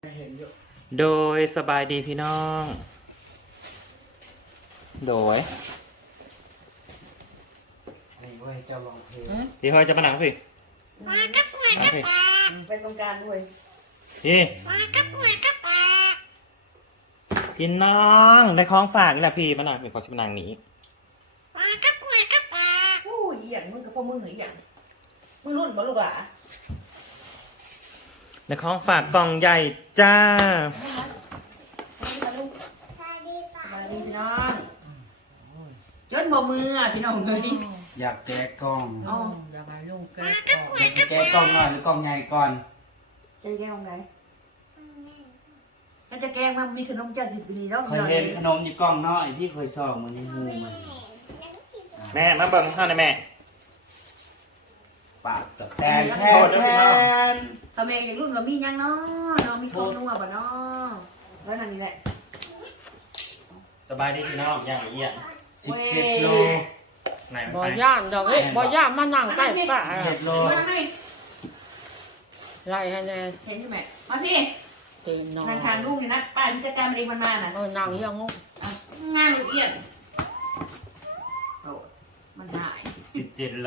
โดยสบายดีพี่น้อง โดยพี่ฮอยจะมาหนังสิหนังสิไปสงกรานต์ด้วยพี่พี่น้องได้ของฝากนี่แหละพี่มาหนังพี่ขอชิมนางหนีโอ้ยอย่างมึงกับพ่อมึงหรืออย่างมึงรุ่นบ่ลูกอ่ะได้ของฝากกล่องใหญ่จ้ามาดีพี่น้องจนบ่มืออ่ะพี่น้องเฮ้ยอยากแก้กล้องอ๋ออย่ามาลุ่งแก้ก่อนอยากจะแก้กล้องหน่อยหรือกล้องใหญ่ก่อนจะแกงไงมันจะแกงมันมีขนมเจ้าสิบปีแล้วเคยเห็นขนมอยู่กล้องน้อยที่เคยส่องมันในหูมันแม่มาเบิ่งข้าวหน่อยแม่ปากกับแทนนทำเองอย่างรุ่นเรามียังเนาะเนาะมีคนนัวบ่เนาะแล้วนั่นนี่แหละสบายดีพี่น้องอย่างละเอียด 17 โลไหนมันบ่ไปย่านดอกเอ้ยบ่ย่านมานั่งใกล้ป้า 17 โลมานั่งนี่ไล่ให้แน่เห็นใช่ไหมมาพี่เต็มนอนนั่งทานลูกนี่นะป้าที่จัดการมันเองมันมาน่ะนั่งเฮียงงงานละเอียดโอ้มันได้ 17 โล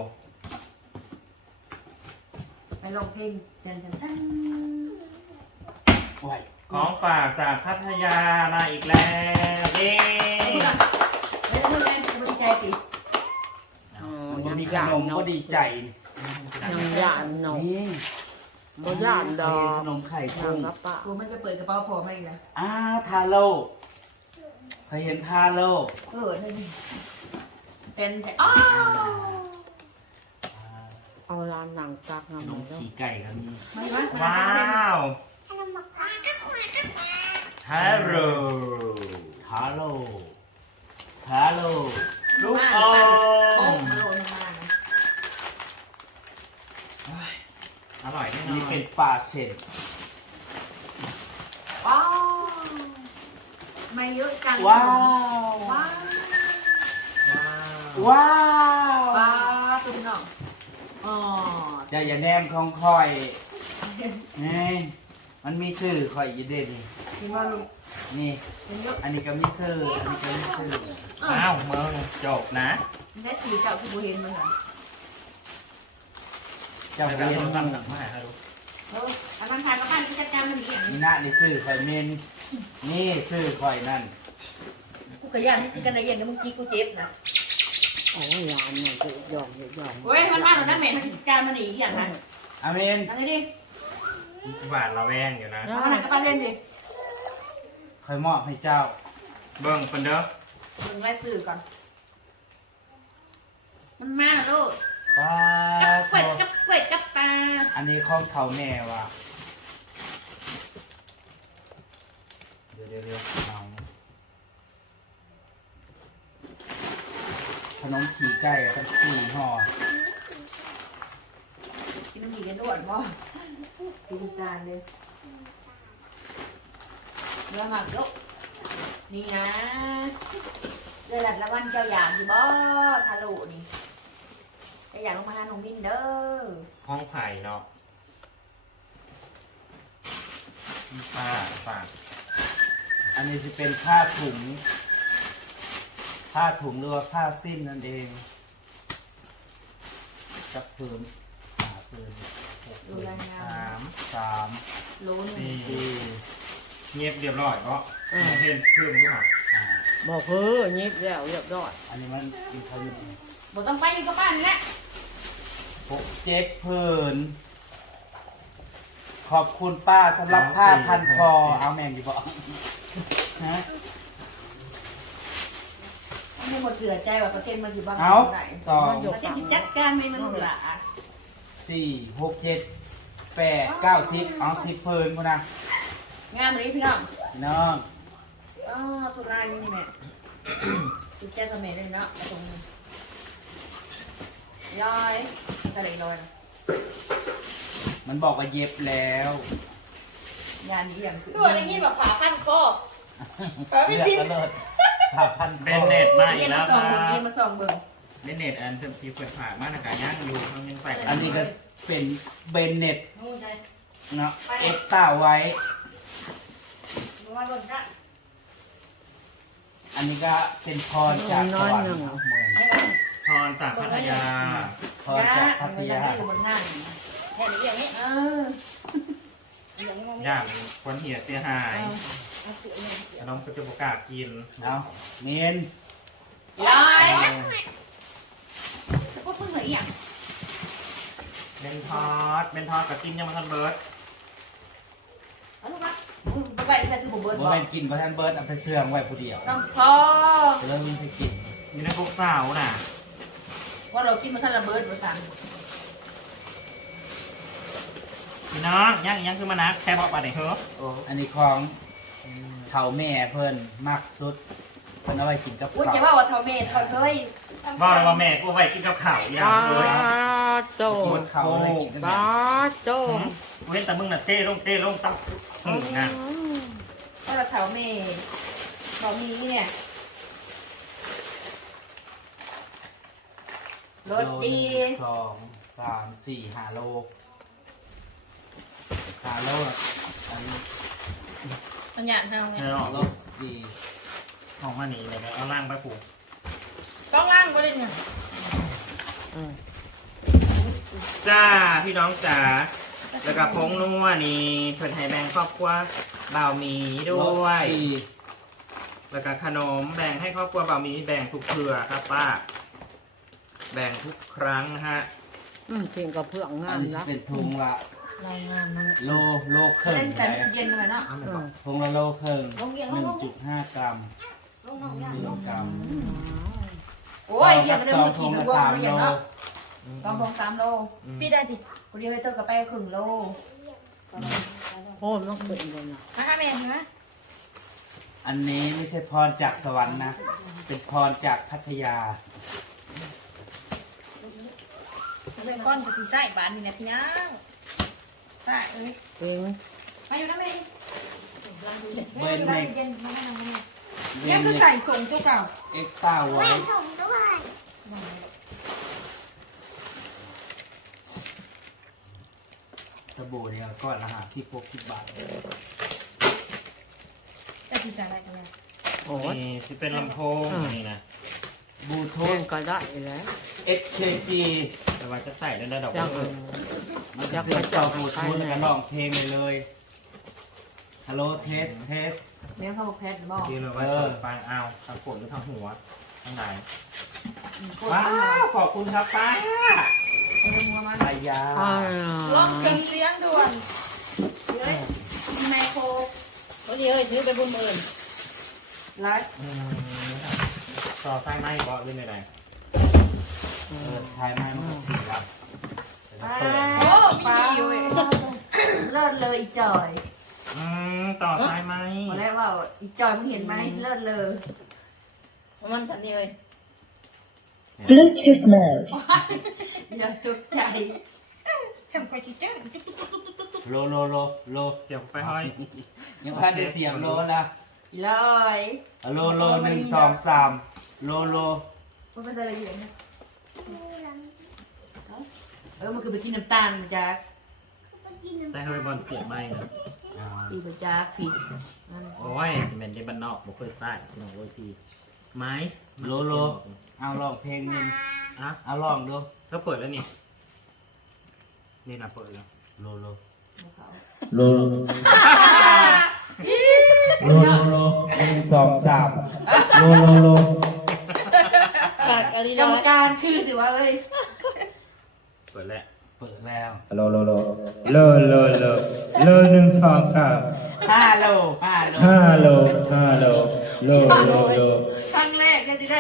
ไปลองเพลงเดินกันตั้งโอ้ยของฝากจากพัทยามาอีกแล้วเย้ไม่ต้องเล่นไม่ดีใจสิมันมีขนมก็ดีใจยังย่านเนาะนี่บ่ย่านดอกขนมไข่นั่กุ้งงกับป้ากูมันจะเปิดกระเป๋าพอมาอีกแล้วทาโร่เคยเห็นทาโร่นั่นเป็นอ๋อเอาลานนั่งตักขนน้ำมแล้วขี่ไก่ก็มีมาว้าวฮัลโหลทาโร่ทาโร่ลูกโอ้อโอ้มมาโลนึงมานะอร่อยแน่นอนี่นเป็นปลาเส้นอ๋อไม่เยอะจังว้าวว้าวว้าวว้าวตุ้มน้องอ๋อจะอย่าแนมของคอยนี่มันมีสื่อคอยอยู่เด่นกินว่าลูกนี่เป็นเยอะอันนี้ก็มีสื่ออันนี้ก็มีสื่ออ้าวมึงจบนะได้สีเจ้าคือโบเห็นมั้งค่ะเจ้าจะเรียนโทรศัพท์หนักมากครับลูกอันนั้นทานกับบ้านที่จัดการมันอย่างนี่นะในสื่อคอยเมนนี่สื่อคอยนั่นกูกระยานที่กันละเอียดนะมึงจีกูเจ็บนะโอ้ยยานเนี่ยจะย่องจะย่องโอ้ยมันมาหนูนะแม่มันจัดการมันอีกอย่างนะอาเมนอันนี้ดิหวานระแวงอยู่นะเอาหนังกับบ้านเล่นดิคอยมอบให้เจ้าเบิ่งคนเด้อมึงไล่สื่อก่อนมันมาลูกป้ากับกล้วยกับปลาอันนี้ของเขาแม่ว่ะเดี๋ยวเอาขนมขี่ไก่ทั้ง4 ห่อกินน้ำหมี่กันด่วนบ่กินจานเลยเรือหมักลูกนี่นะเรือหลัดละวันเจ้าอย่างสิบ่ทะลุนี่เจ้าอย่างลงมาหาน้องมินเด้อห้องไผ่เนาะป้าฝากอันนี้จะเป็นผ้าถุงหรือว่าผ้าสิ้นนั่นเองจับผืนผืนดูแลงาสามโลนึงสี่ที่เงียบเรียบร้อยเพราะเพื่อนเพิ่มทุกอย่างบอกเพ้อยิบแล้วเรียบร้อยอันนี้มันมีเขาอยู่บ่ต้องไปอยู่กับบ้านนี่แหละ 7 ผืนขอบคุณป้าสำหรับผ้าพันคอเอาแมงดีบอกฮะไม่หมดเสือใจว่าประเทศมันอยู่บ้านเอาไหน 2 ประเทศที่จัดการไม่มันเหลือ 4 6 7 8 9 10เอา10ผืนพุ่นนะงามเลยพี่น้องพี่น้องอ๋อสุดลายนี่แม่จุดแจ้งสมัยเลยเนาะไอ้ตรงนี้ลอยทะเลลอยนะมันบอกว่าเย็บแล้วงานนี้อย่างคือตัวได้ยินว่าผ่าพันคอเลือกกระโดดผ่าพันคอเบนเน็ตมาอีเรียกนแล้มาว ส่คองรัเบิ่งเรียบนมาส่องเบิ่งเบนเน็ตอันเพิ่มทีเปิดผ่านมากนะการย่างอยู่เขายังใส่อันนี้ก็เป็นเบนเน็ตนู่นใช่เนาะเอฟต้าไว้มาบนจ้ะอันนี้ก็เป็นพรจากสวรรค์เมืองพรจากพัทยาพรจากพัทยาบนนั่นแค่นี้อย่างนี้อย่างนี้อย่างคนเหี่ยเสียหายขนมก็จะประกล้าศกินเอาเมนร้อยก็เพิ่งเหลืออย่างเบนทอดกับกินยังมาทันเบิร์ดเอาลูกนะไปใส่ตู้เบิร์ดบ่บอกเป็นกินบ่ทันเบิร์ดเอาไปเสื่องไว้ผู้เดียวต้องพอเริ่มไปกินมีนักพวกสาวน่ะว่าเรากินมาทันระเบิดมาสั่งพี่น้องยังคือมานักแค่บอกปลาไหนเหรออันนี้ของเขาแม่เพิ่นมากสุดเพิ่นเอาไว้กินกับอุ้ยข้าวจะว่าเทอเมทเขาเคยว่าเลยว่าแม่กูไว้กินกับข้าวอย่างป้าเลยโตกินกับข้าวอะไรกินกันป้าโตเว้นแต่มึงน่ะเต้ลงตับนะก็เราเทอเมทบะหมี่เนี่ยรสดี 1 2 3 4 5 โล5 โลอันนี้ปัญญาเฮาเนี่ยเนาะรสดีของมาหนีเลยเอาล่างไปผูกต้องล่างก็ได้เนี่ยจ้าพี่น้องจ๋าแล้วก็พงนัวนี่เพิ่นให้แบ่งครอบครัวบ่าวหมีด้วย แล้วก็ขนมแบ่งให้ครอบครัวบ่าวหมีแบ่งทุกเครือครับป้าแบ่งทุกครั้งนะฮะเก่งกับเพื่อนงาอันนนี้สินะเป็นทุงละรายงานนะโลครึ่งเล่นใส่เย็นเลยเนาะเอาหน่อยก่อนทุงละโลครึ่ง1.5 กรัมกิโลกรัมโอ้ยยังไม่ได้มาขี่กับวงเลยอย่างเนาะต้องทง3 โลพี่ได้ดิคนเดียวไปเจอกับไปครึ่งโลโอ้มันขึ้นเลยนะนะคะแม่เห็นไหมอันนี้ไม่ใช่พรจากสวรรค์นะ เป็นพรจากพัทยาเป็นก้อนกับสีไส้บานนี่นะพี่น้องใช่เอ้ยเองมาอยู่นะแม่เบนเน็กเย็นมาแม่น้องแม่ยังคือใส่ส่งตัวเก่าเอ็กต้าไว้สบู่เนี่ยก้อนละ50-60 บาทแต่สีใส่อะไรกันเนี่ยโอ้ยนี่ที่เป็นลำโพงนี่นะบลูทูเล่ธนก็ได้แล้ว SKG แต่ว่าจะใส่ได้ระดับยังมันจะเสียบต่อบลูทูธแล้วก็ร้องเพลงไปเลยฮัลโหลเทสเทสแม่เขาบอกแพทย์บอกที่เราไว้เปิดฟังเอาทางกดหรือทางหัวทางไหนว้าว้าวขอบคุณครับป้ามัวมันอายาลองกินเลี้ยงด่วนเฮ้ยไมโครวันนี้เฮ้ยซื้อไปบุญหมื่นไลฟ์ต่อไฟไหม้บอสเล่นอะไรใช้ไม้มันก็เสียบโอ้มีดีเว้ยเลิศเลยอีจอยต่อไฟไหม้มาแล้วว่าอีจอยมึงเห็นไหมเลิศเลยมันฉันนี่เลย Bluetooth mode. อย่าตกใจช่างไปชิจ้าโลเสียบไฟห้อยยังพันได้เสียบโลละเลยโล1 2 3โลมันเป็นอะไรอย่างเงี้ยมันคือไปกินน้ำตาลจ้าใส่เฮยบอลเสียบไหม้นะปีบจ้าปีโอ้ยจะเป็นเดบันนอกบุเคยใส่น้องโอ้ยทีไม้โลเอาลองเพลงนึงอ่ะเอาลองดูก็เปิดแล้วนี่นี่นะเปิดแล้วโลโล1 2 3โลกรรมการคือถือว่าเอ้ยเปิดแล้วเปิดแล้วโล1 2 3 5 โลครั้งแรกก็จะได้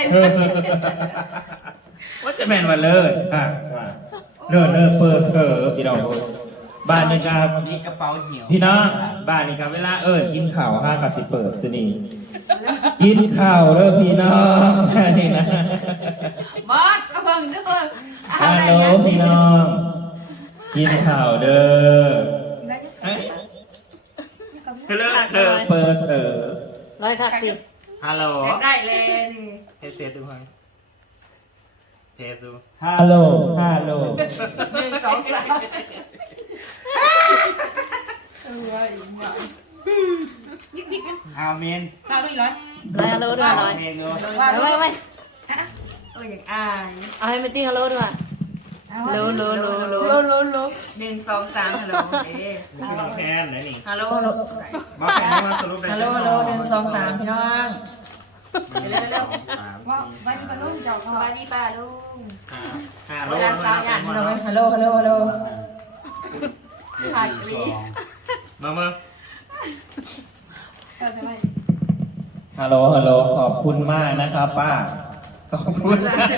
ว่าจะแม่นว่าเลิศเลิศเปิดเถอะพี่น้องบ้านนี้ครับนี่กระเป๋าเหี่ยวพี่น้องบ้านนี้ครับเวลากินข้าว5กับ10เปิดสินี่กินข้าวเด้อพี่น้องนี่นะมอสมาเบิ่งด้วยฮัลโหลพี่น้องกินข้าวเด้อเลิกเลิกเปิดเถอะร้อยค่ะติดฮัลโหลได้เลยนี่เทสดูให้เทสดูฮัลโหล 1 2 3เอออีกหน่อยยิกๆนะเอาเมนข้าวไม่ร้อยร้อยฮัลโหลด้วยร้อยเพลงเลยไปโอ้ยอยากอายเอาให้มันติ้งฮัลโหลด้วยโล1 2 3ฮัลโหลเอ๊ะนี่คือน้องแพนไหนนี่ฮัลโหลฮัลโหลบอกแพนว่าสรุปได้ฮัลโหลฮัลโหล1 2 3พี่น้องเร็วว่าสวัสดีป้าลุง 5 เวลาเช้าอย่างพี่น้องฮัลโหลฮัลโหลฮัลโหลขาดอีมาฮัลโหลฮัลโหลขอบคุณมากนะครับป้าขอบคุณ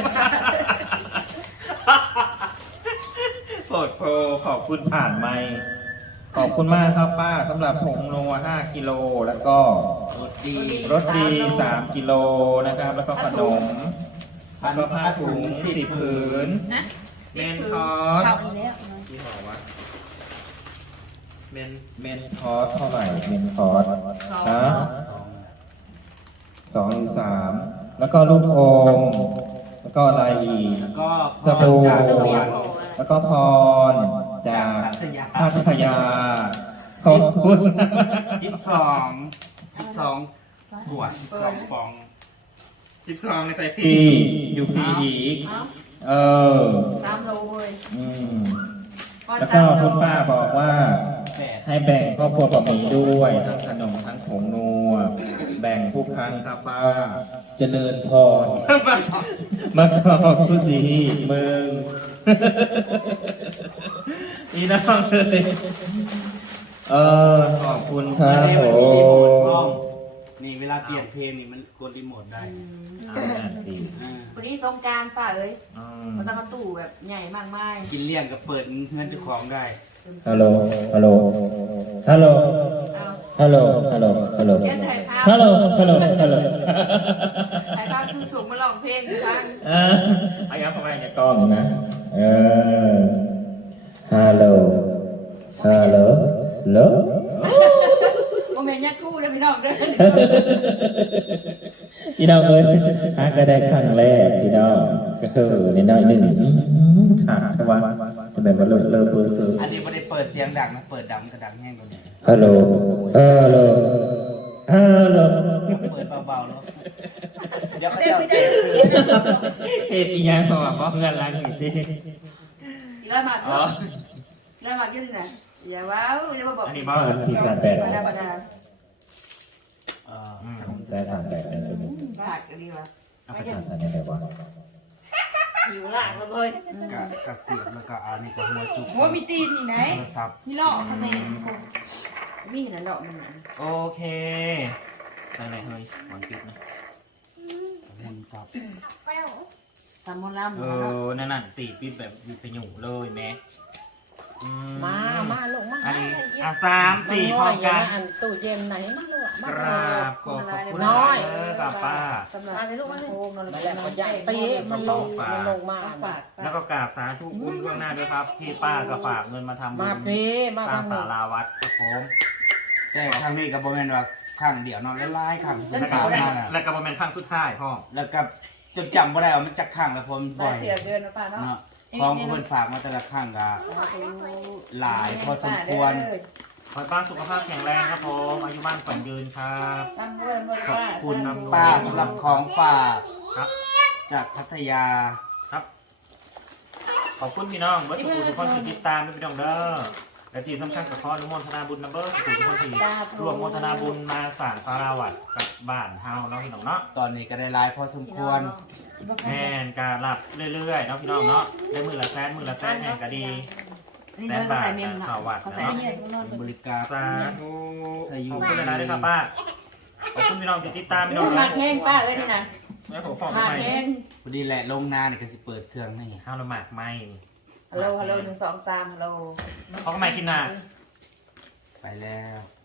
โปรดโพขอบคุณผ่านไมค์ขอบคุณมากครับป้าสำหรับผงนัว5กิโลแล้วก็รสดีรสดี3กิโลนะครับ แล้วก็ขนมแล้วก็ผ้าถุง10ผืนเมนทอสที่หอวะเมนทอสเท่าไหร่เมนทอสนะ2 หรือ 3แล้วก็ลูกอมแล้วก็อะไรอีกแล้วก็สบู่จากสวรรค์แล้วก็พรจากพัทยาขอบคุณ 12บวก12ฟอง 12ในใส่พีพี่อยู่พีอีกเออ 3 โลเลยแล้วก็คุณป้าบอกว่า 8 ให้แบ่งครอบครัวบะหมี่ด้วยทั้งขนมทั้งผงนัวแบ่งทุกครั้งครับป้าเจริญพรมาขอบคุณดีมึงนี่น้องเลยขอบคุณคอัรันบนี้ผมันมีรีโมทพร้อมมนี่เวลาเปลี่ยนเพลงนี่มันกดรีโมทได้ดีวันนี้สงการป้าเอ้ยอืมมันต้องกระตู้แบบใหญ่มากมายกินเลี่ยงกับเปิดเงินเจ้าของได้ฮัลโหลฮัลโหลฮัลโหลเอาฮัลโหลฮัลโหลฮัลโหลเดี๋ยวถ่ายภาพฮัลโหลฮัลโหลฮัลโหลถ่ายภาพคือสูงมาลองเพลงฟังเอาย้ำเข้าไปในกล้องนะฮัลโหลฮัลโหลฮัลโหลโมเมนต์ยัดคู่นะพี่น้องเด้อพี่น้องเอ้ยก็ได้ครั้งแรกพี่น้องก็คือในน้อยหนึ่งขาดว่าจะเป็นว่าเลิกเบอร์ซื้ออันนี้ไม่ได้เปิดเสียงดังนะเปิดดังก็ดังแห้งกว่านี้ฮัลโหลฮัลโหลฮัลโหลเปิดเบาๆเนาะเดี๋ยวเขาเต้นจะไม่ได้เฮ็ดอีหยังเขาบอกเงินล้านอยู่ที่อีร้อยบาทเนาะร้อยบาทยืนไหนอย่าว้าวอย่ามาบอกอันนี้บ้าพิซซ่าแปดธรรมดาแต่สั่งแปดเป็นตัวนี้บาทก็ดีวะเอาไปสั่งสั่งได้ว่าหิวหลังเลยกัดเสียบแล้วก็เอานี่ก็หัวจุกว่ามีตีนนี่ไหนโทรศัพท์มีหลอกทำไมมีนั่นหรอกมันโอเคได้เลยเฮ้ยหวังปิดนะมันกับทำมอลำนั่นตีปิดแบบมีประโยชน์เลยแม่มาลูกมาอันนี้3 4พร้อมกันอันตู้เย็นไหนมาลูกกราบขอบคุณน้อยกับป้าสำหรับลูกมันโฮมมันมาแล้วก็ยัดตีมันลงมาแล้วก็กราบสาธุบุญล่วงหน้าด้วยครับ ที่ป้าจะฝากเงินมาทำบุมาญพีมาสร้าทาง งศานี้ลาวัดครับผมแต่ครั้งนี้กับโบแมนว่าครั้งเดียวเนอนไล่ๆครั้งแล้วที่ก็ผ่านมาน่ะแล้วก็เป็นครั้งสุดท้ายพ่อแล้วก็จนจำบ่ได้ว่ามันจักครั้งแล้วผมบ่อยเสียเดือนนะป้าเนาะเนาะของผู้เป็นฝากมาแต่ละครั้งก็หลายพอสมควรขอให้ป้าสุขภาพแข็งแรงครับผมอายุบ้านฝันยืนครับตั้งเรื่องด้วยขอบว่าคุณป้าสำหรับของฝากครับจากพัทยาครับ ขอบคุณพี่น้องเบิร์ตทุกคนที่ติดตามด้วยพี่น้องเด้อและที่สำคัญกับขออนุโมทนาบุญนะเบิร์ตทุกคนที่ร่วมโมทนาบุญมาสร้างศาลาวัดกับบ้านเฮาเนาะพี่น้องเนาะตอนนี้ก็ได้หลายพอสมควรแม่นการหลับเรื่อยๆเนาะพี่น้องเนาะได้มือละแสนแห่งก็ดีนี่เลยเขาใส่เมมเนาะเขาใส่เนี่ยทุกนอนบริการสาธุขอบคุณนะด้วยครับป้าขอบคุณพี่น้องที่ติดตามพี่น้องหมากแห้งป้าเอ้ยนี่นะแล้วผมขอหมากใหม่แห้งพอดีแหละลงนาเนี่ยก็สิเปิดเครื่องให้ห้าวละหมากไหมฮัลโหล1 2 3ฮัลโหลเขาก็ไม่กินน่ะไปแล้ว